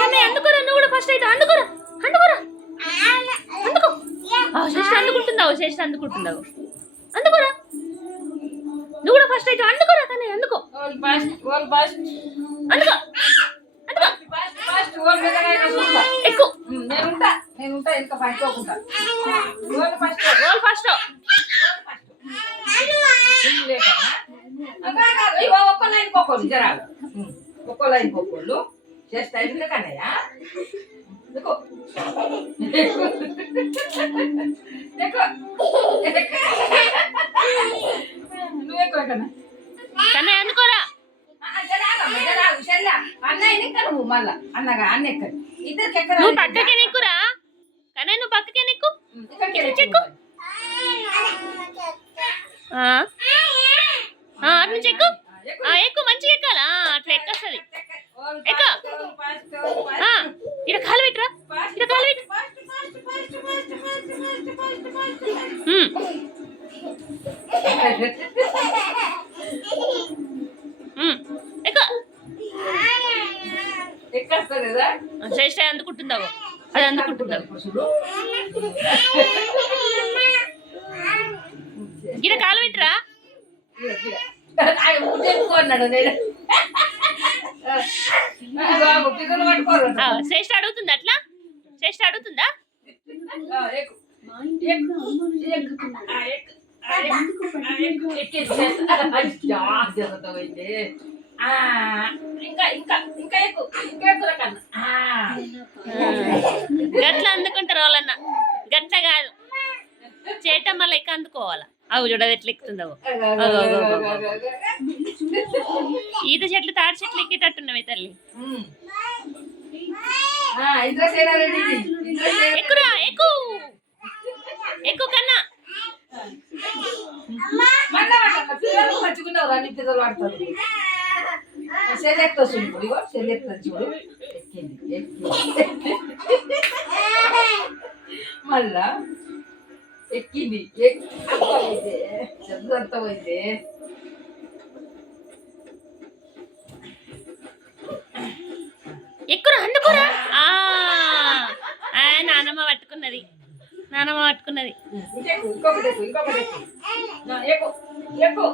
కన్నయ్య అందుకోరా, నువ్వు కూడా ఫస్ట్ అయితే అందుకోరా, అందుకోరా, అందుకో. శ్రేష్ఠ అందుకుంటుందావు, శ్రేష్ఠ అందుకుంటుందావు, అందుకోరా, నువ్వు కూడా ఫస్ట్ అయితే అందుకోరా కన్నయ్య, అందుకో, అందుకో, ఎక్కువ ఫస్ట్ ఒక్కో లైన్ పొక్కలు చేస్తాయి కన్నయ్య. నువ్వు ఎక్కువ కన్నయ్య అందుకోరా, అన్నయ్య ఎక్క నువ్వు మళ్ళా అన్నగా అన్న ఎక్క ఇద్దరికి ఎక్కడ నువ్వు పక్కకే నీకురా కన్నయ్య, నువ్వు పక్కకే నీకు చెక్కు, అటు నుంచి ఎక్కు, ఎక్కువ మంచిగా ఎక్కాలా, అట్లా ఎక్కొస్తుంది, ఎక్క, ఇక్కడ కాలు పెట్టరా, ఇక్కడ కాలు పెట్టు, ఎక్కేస్తారు కదా. శ్రేష్ఠ అందుకుంటుందావు, అది అందుకుంటుందావు, ఇక్కడ కాలు పెట్టరా, అన్నాడు నేను శ్రేష్ఠ అడుగుతుంది అట్లా, శ్రేష్ఠ అడుగుతుందా, ఇంకా ఇంకా ఇంకా ఎక్కువ ఇంకా ఎక్కువ కన్నా గట్ల అందుకుంటారు వాళ్ళన్న, గట్ల కాదు చేటమ్మ లెక్క అందుకోవాలా. అవి చూడదు ఎట్లా ఎక్కుతుందావు, ఈత చెట్లు తాడి చెట్లు ఎక్కేటట్టున్నాయి తల్లి, ఎక్కురా, ఎక్కువ ఎక్కువ కన్నా, మంచుకున్నావు అన్ని పిల్లలు పడతారు. సెలెక్ట్ చూడు, ఇగో సెలెక్ట్ చూడు, ఎక్కింది మళ్ళా ఎక్కింది, అర్థమైంది. ఎక్కురా, అందుకోరా, నానమ్మ పట్టుకున్నది, నానమ్మ పట్టుకున్నది. ఇంకొకటి ఇంకొకటి ఎక్కువ ఎక్కువ